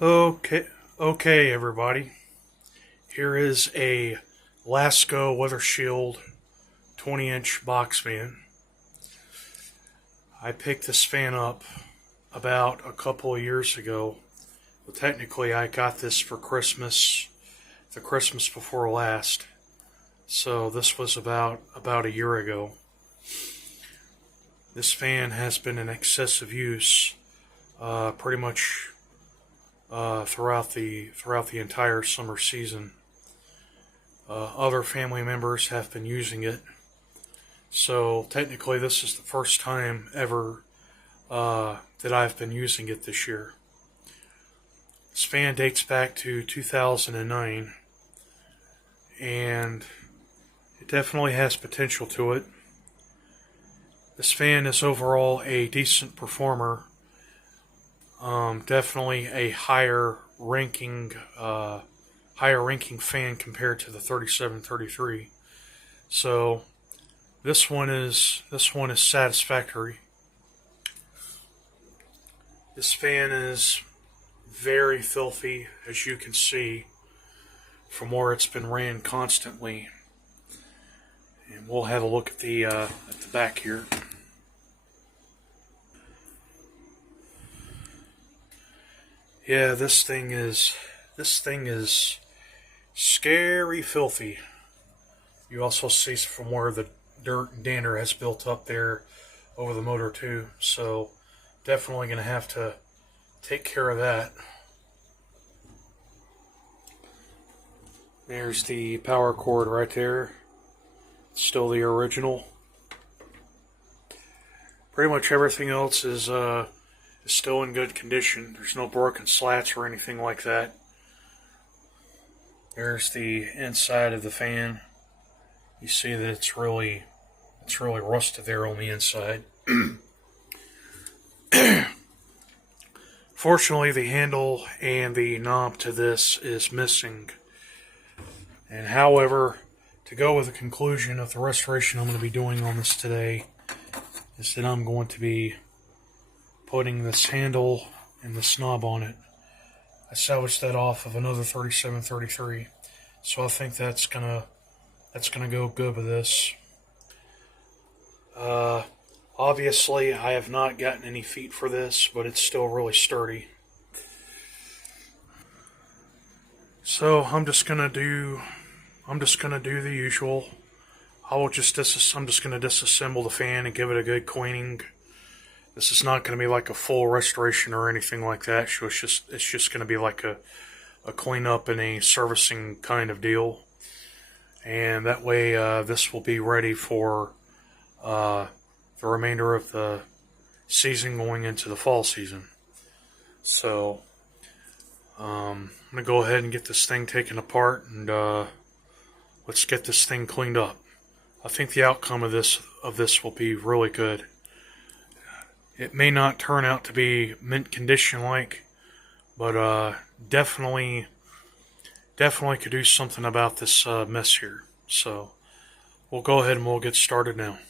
Okay, everybody. Here is a Lasko Weather Shield 20-inch box fan. I picked this fan up about a couple of years ago. Well, technically, I got this for Christmas, the Christmas before last. So this was about a year ago. This fan has been in excessive use, pretty much throughout the entire summer season. Other family members have been using it, so technically this is the first time ever that I've been using it this year. This fan dates back to 2009, and it definitely has potential to it. This fan is overall a decent performer. Definitely a higher ranking fan compared to the 3733. So this one is satisfactory. This fan is very filthy, as you can see from where it's been ran constantly. And we'll have a look at the back here. Yeah, this thing is scary filthy. You also see from where the dirt and dander has built up there over the motor too. So definitely going to have to take care of that. There's the power cord right there. Still the original. Pretty much everything else is still in good condition. There's no broken slats or anything like that. There's the inside of the fan. You see that it's really rusted there on the inside. Fortunately, the handle and the knob to this is missing. And however, to go with the conclusion of the restoration I'm going to be doing on this today, is that I'm going to be putting this handle and this knob on it. I salvaged that off of another 3733, so I think that's gonna go good with this. Obviously, I have not gotten any feet for this, but it's still really sturdy. So I'm just gonna do the usual. I'm just gonna disassemble the fan and give it a good cleaning. This is not going to be like a full restoration or anything like that. So it's just going to be like a cleanup and a servicing kind of deal. And that way this will be ready for the remainder of the season going into the fall season. So I'm going to go ahead and get this thing taken apart, and let's get this thing cleaned up. I think the outcome of this will be really good. It may not turn out to be mint condition like, but definitely could do something about this mess here. So we'll go ahead and we'll get started now.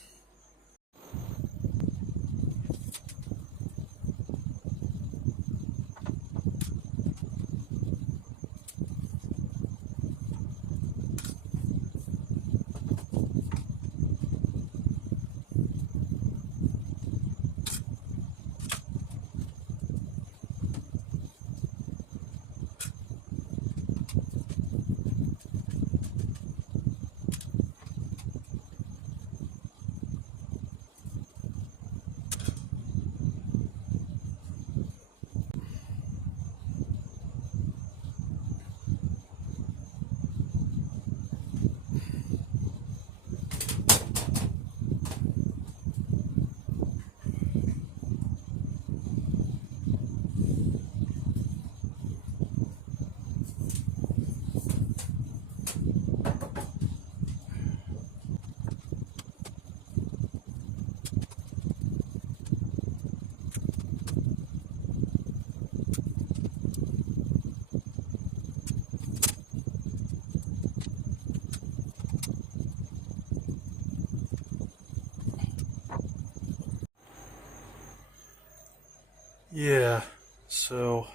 Yeah, so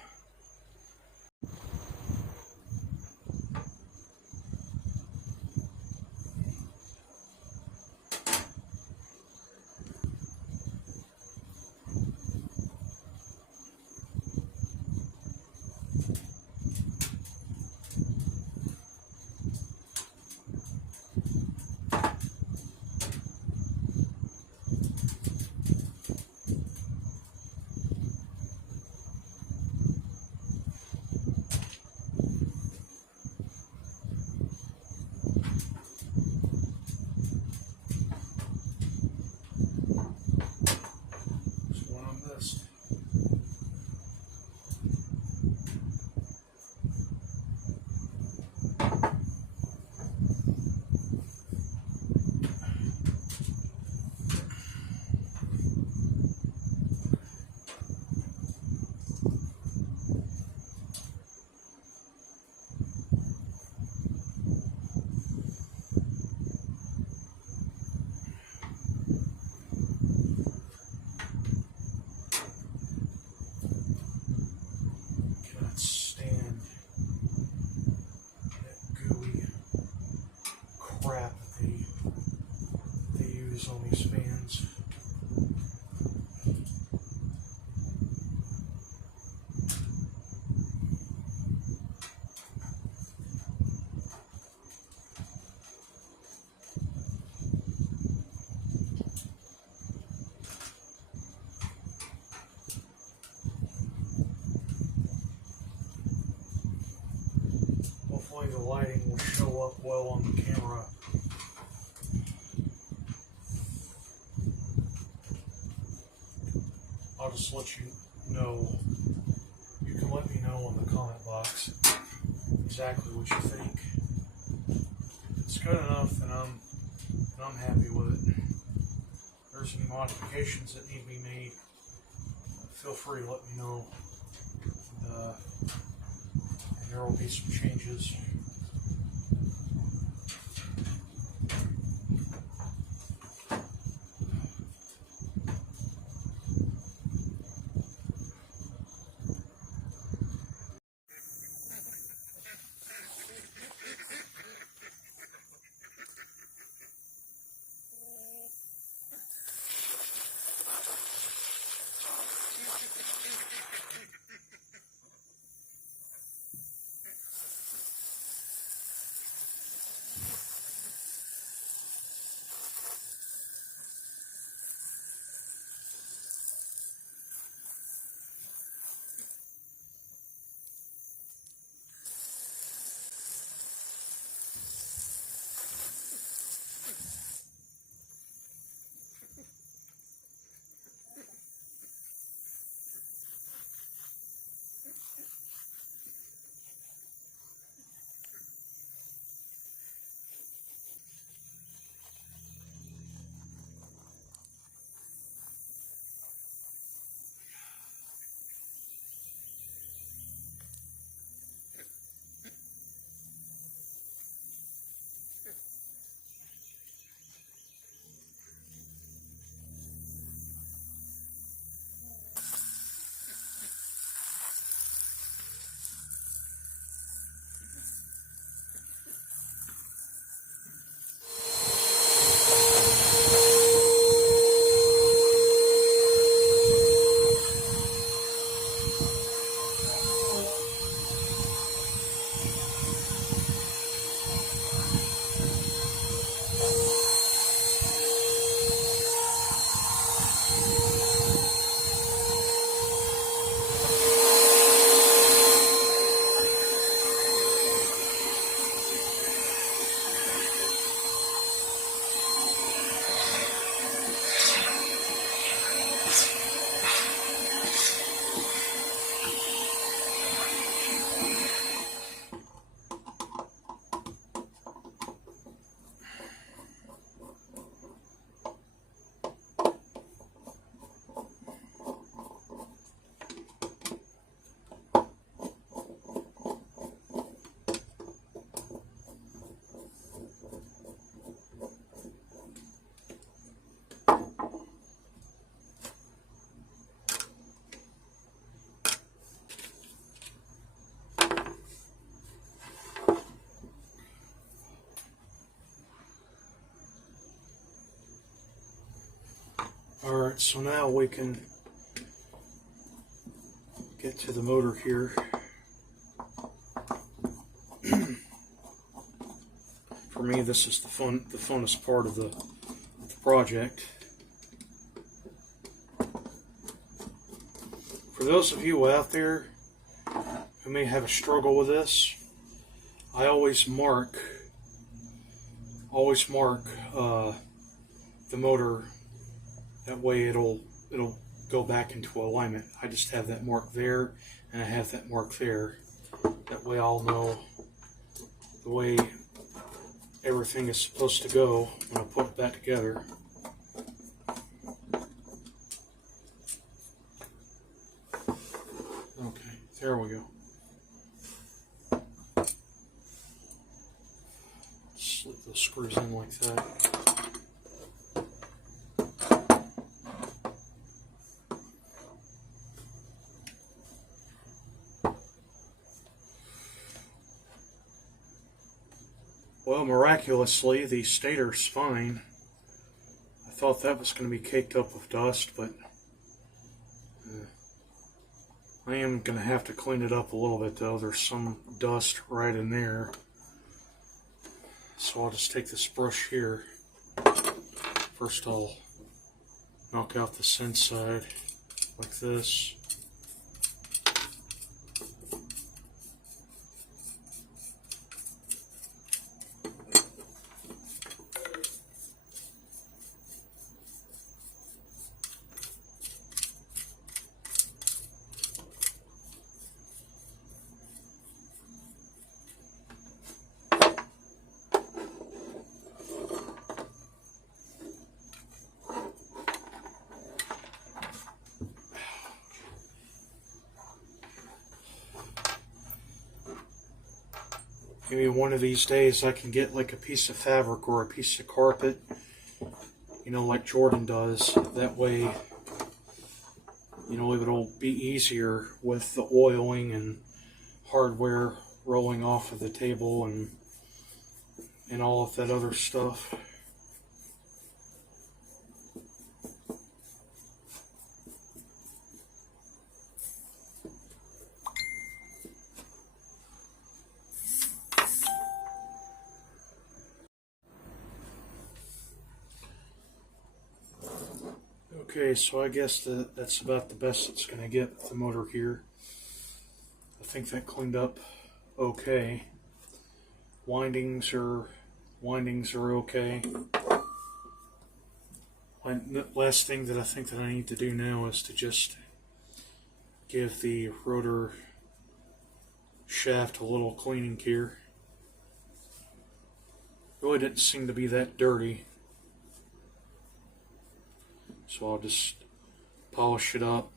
well on the camera. I'll just let you know. You can let me know in the comment box exactly what you think. If it's good enough, then I'm happy with it. If there's any modifications that need to be made, feel free to let me know. And there will be some changes. Alright, so now we can get to the motor here. For me, this is the funnest part of the project. For those of you out there who may have a struggle with this, I always mark the motor. That way it'll go back into alignment. I just have that mark there, and I have that mark there. That way I'll know the way everything is supposed to go when I put it back together. Okay, there we go. Slip those screws in like that. Well, miraculously, the stator's fine. I thought that was going to be caked up with dust, but I am going to have to clean it up a little bit, though. There's some dust right in there. So I'll just take this brush here. First I'll knock out this inside like this. maybe one of these days I can get like a piece of fabric or a piece of carpet, you know, like Jordan does. That way, you know, it'll be easier with the oiling and hardware rolling off of the table and all of that other stuff. Okay, so I guess that's about the best it's going to get with the motor here. I think that cleaned up okay. Windings are okay. The last thing that I think that I need to do now is to just give the rotor shaft a little cleaning here. Really didn't seem to be that dirty, so I'll just polish it up.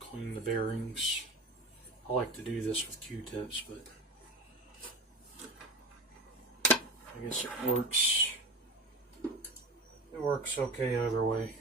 Clean the bearings. I like to do this with Q-tips, but I guess it works. It works okay either way.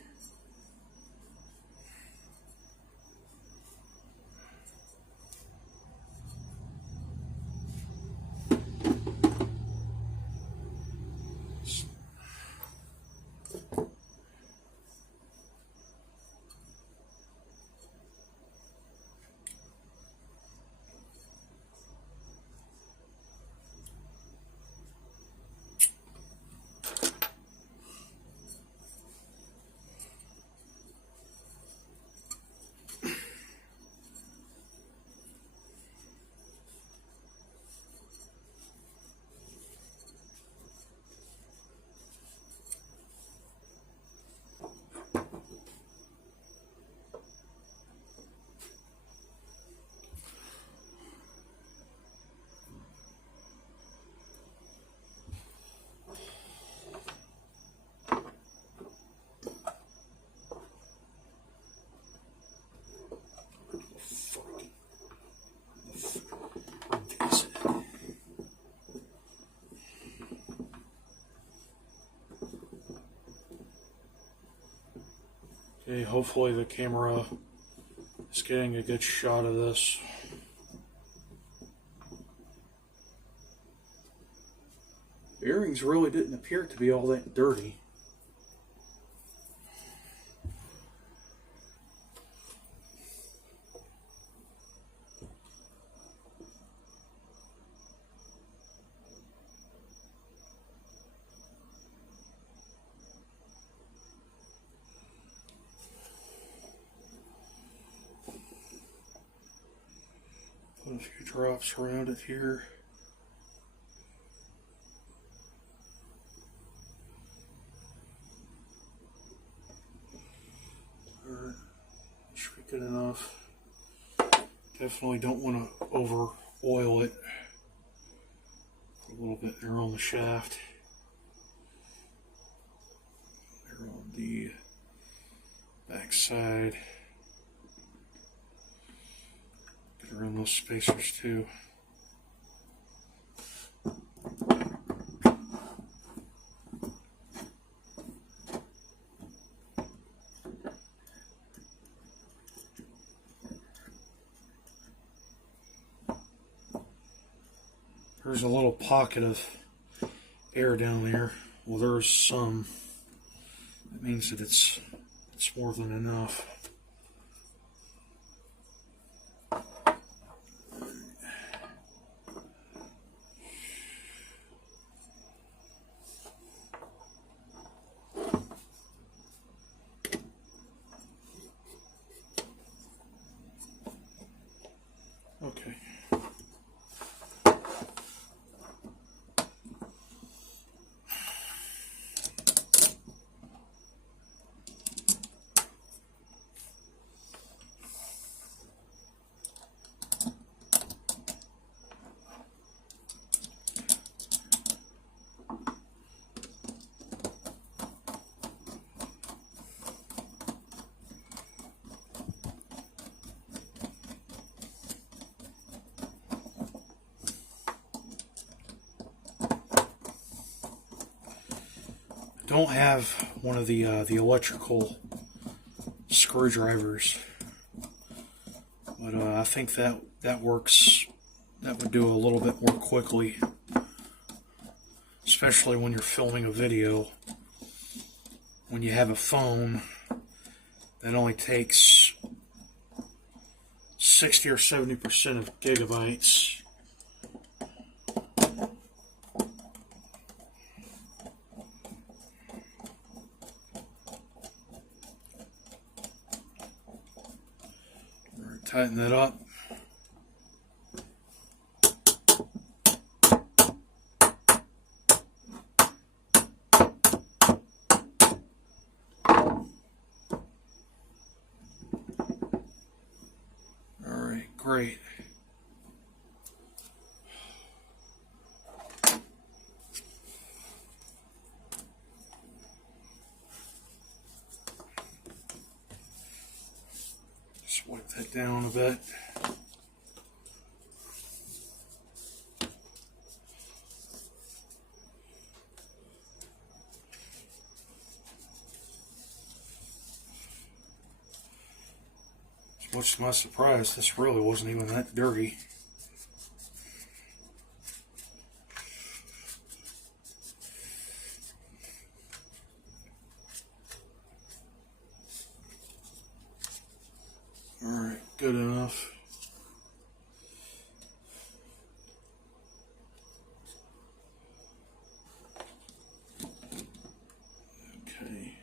Okay, hopefully the camera is getting a good shot of this. The earrings really didn't appear to be all that dirty. Put a few drops around it here. Should be good enough. Definitely don't want to over oil it. A little bit there on the shaft. There on the back side. Get around those spacers too. There's a little pocket of air down there. Well, there's some. That means that it's more than enough. Okay. don't have one of the electrical screwdrivers, but I think that works. That would do a little bit more quickly, especially when you're filming a video. When you have a phone that only takes 60 or 70% of gigabytes. Tighten that up. All right, great. Just wipe that down a bit. Much to my surprise, this really wasn't even that dirty. Alright, good enough. Okay.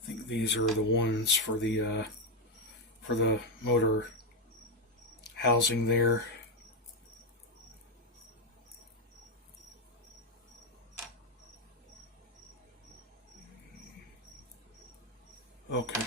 I think these are the ones for the motor housing there. Okay.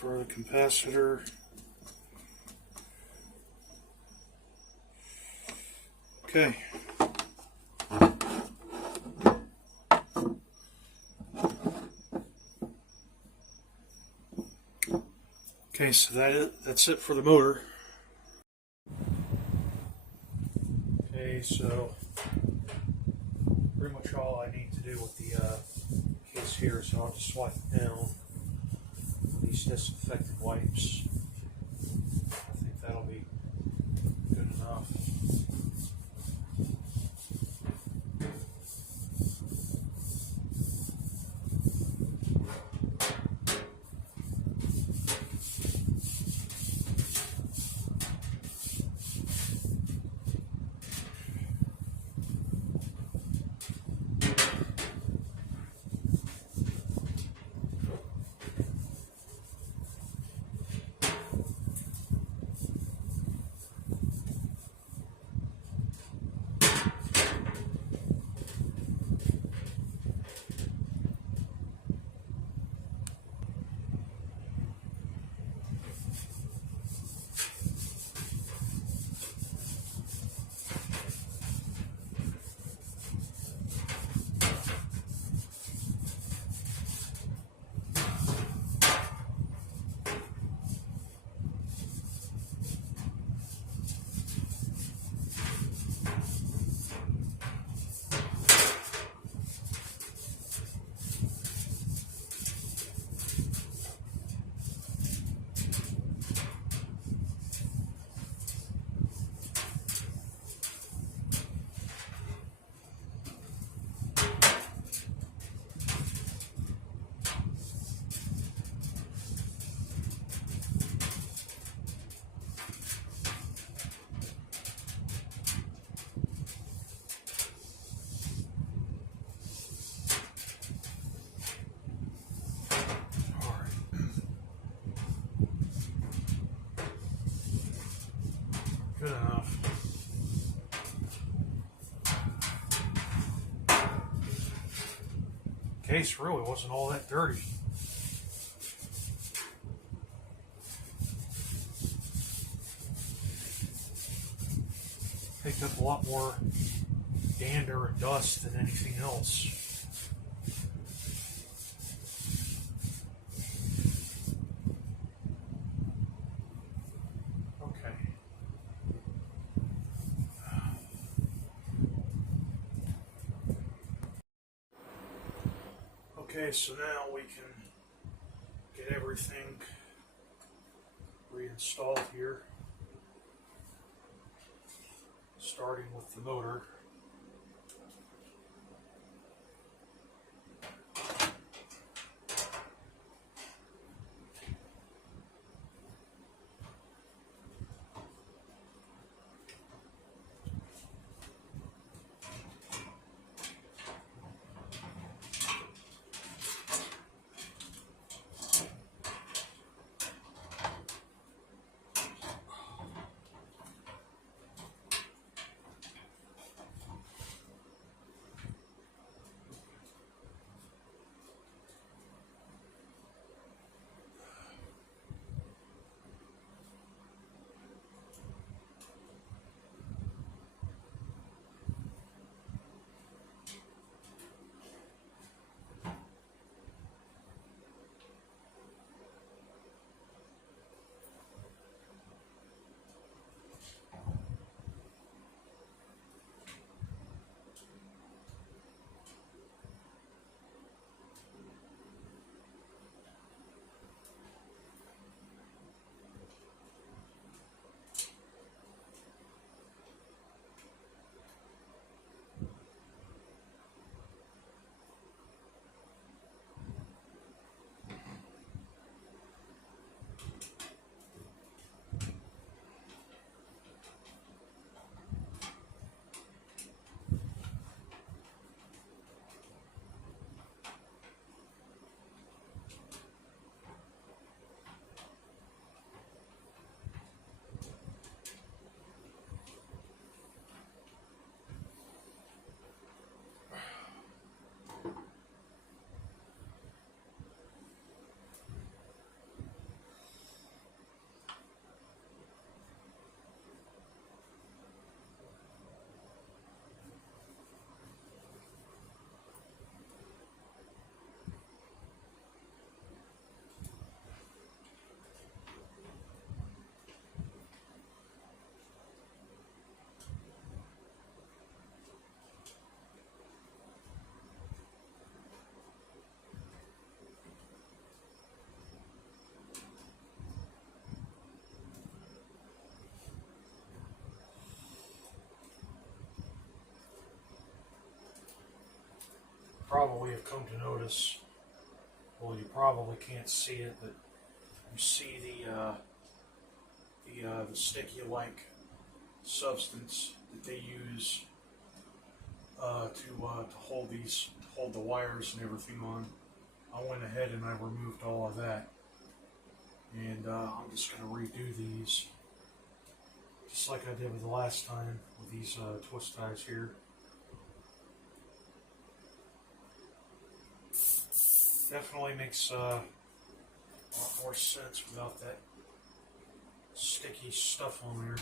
For the capacitor. Okay. Okay, so that's it for the motor. Okay, so pretty much all I need to do with the case here, so I'll just wipe it down. These disinfectant wipes. I think that'll be good enough. case really wasn't all that dirty. Picked up a lot more dander and dust than anything else. Okay, so now we can get everything reinstalled here, starting with the motor. Probably have come to notice, well, you probably can't see it, but you see the sticky-like substance that they use to hold the wires and everything on. I went ahead and I removed all of that, and I'm just going to redo these, just like I did with the last time with these twist ties here. Definitely makes a lot more sense without that sticky stuff on there.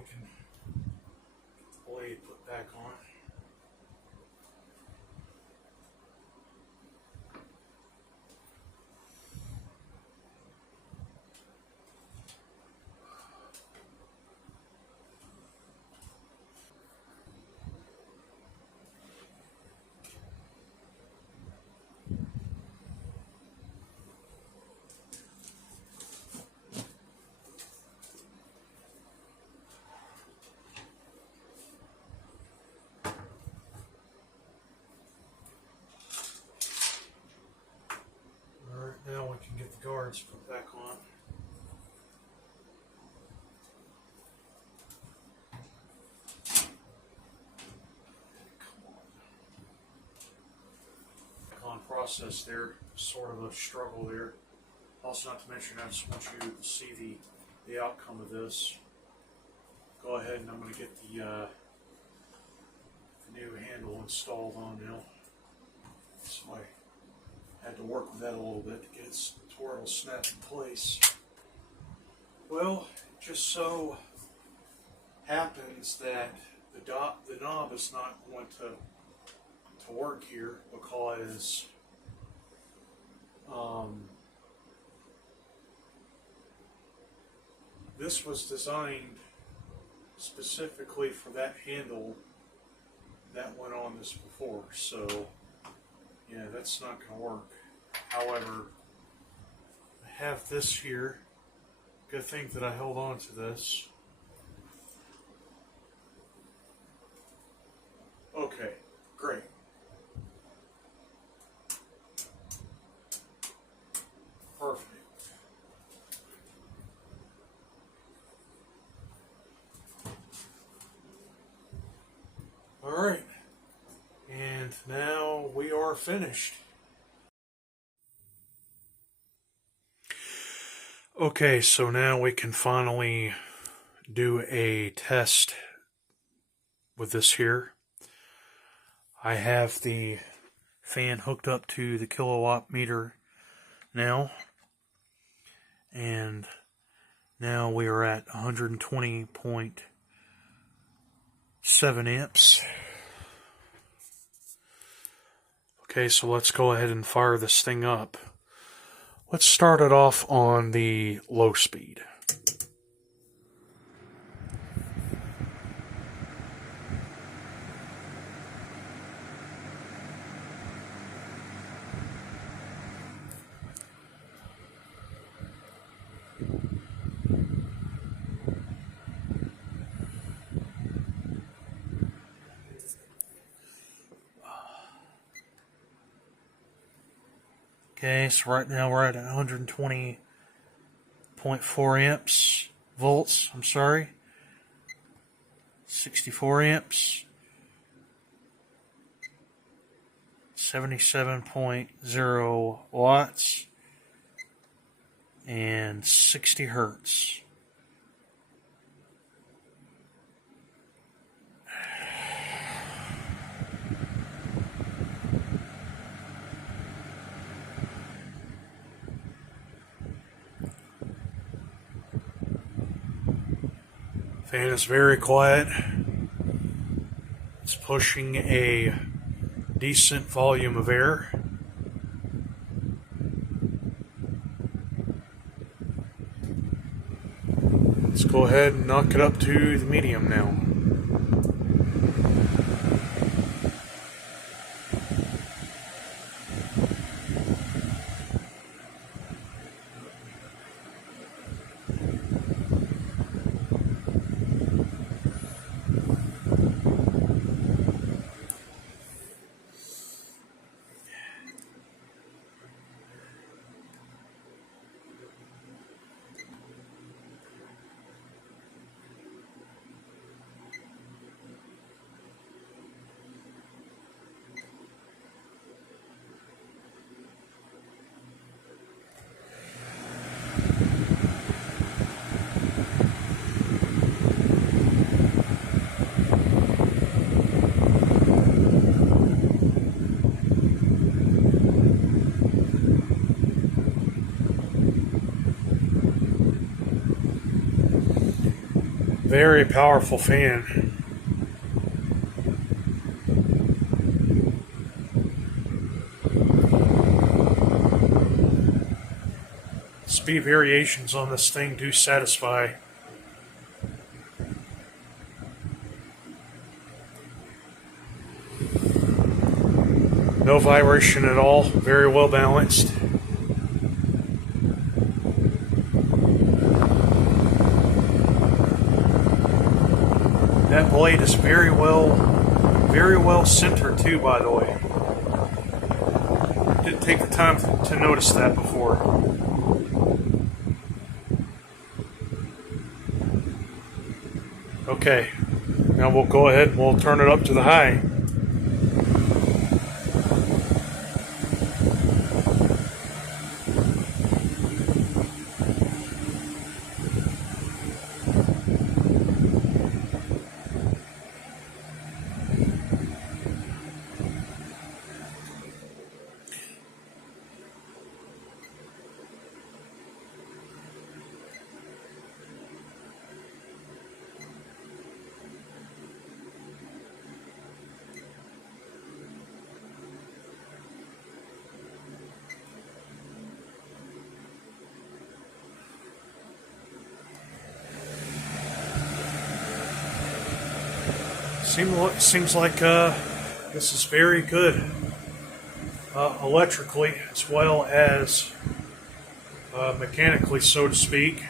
we can get the blade put back on. Alright, now we can get the guards put back on. Process there, sort of a struggle there. Also, not to mention, I just want you to see the outcome of this. Go ahead and I'm going to get the new handle installed on now. So I had to work with that a little bit to get it to where it'll snap in place. Well, it just so happens that the knob is not going to work here because this was designed specifically for that handle that went on this before, so yeah, that's not going to work. However, I have this here. Good thing that I held on to this. Okay, great. Perfect. All right, and now we are finished. Okay, so now we can finally do a test with this here. I have the fan hooked up to the kilowatt meter now, and now we are at 120.7 amps. Okay, so let's go ahead and fire this thing up. Let's start it off on the low speed. Okay, so right now we're at 120.4 volts, 64 amps, 77.0 watts, and 60 hertz. Fan is very quiet. It's pushing a decent volume of air. Let's go ahead and knock it up to the medium now. Very powerful fan. Speed variations on this thing do satisfy. No vibration at all, very well balanced. That blade is very well centered too, by the way. Didn't take the time to notice that before. Okay, now we'll go ahead and we'll turn it up to the high. Seems like this is very good electrically as well as mechanically, so to speak.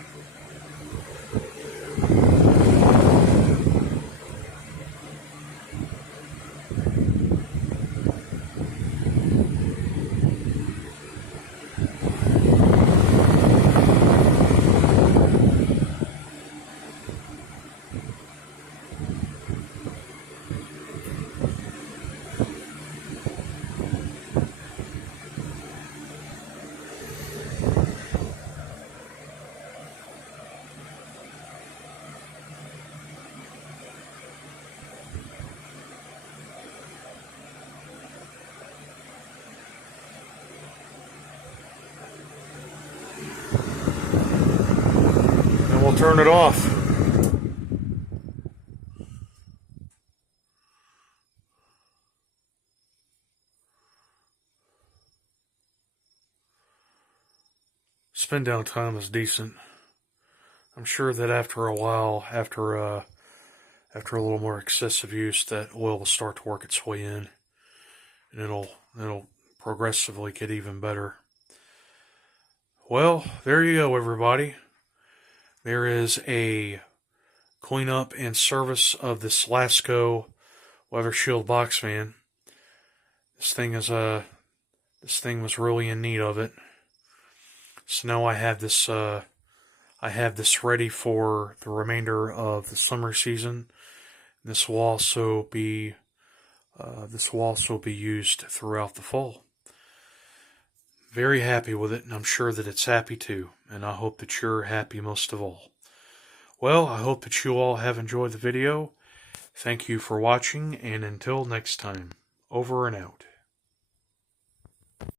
And we'll turn it off. Spin down time is decent. I'm sure that after a while, after a little more excessive use, that oil will start to work its way in, and it'll progressively get even better. Well, there you go, everybody. There is a cleanup and service of this Lasko Weather Shield box fan. This thing was really in need of it. So now I have this ready for the remainder of the summer season. This will also be used throughout the fall. Very happy with it, and I'm sure that it's happy too. And I hope that you're happy most of all. Well, I hope that you all have enjoyed the video. Thank you for watching, and until next time, over and out.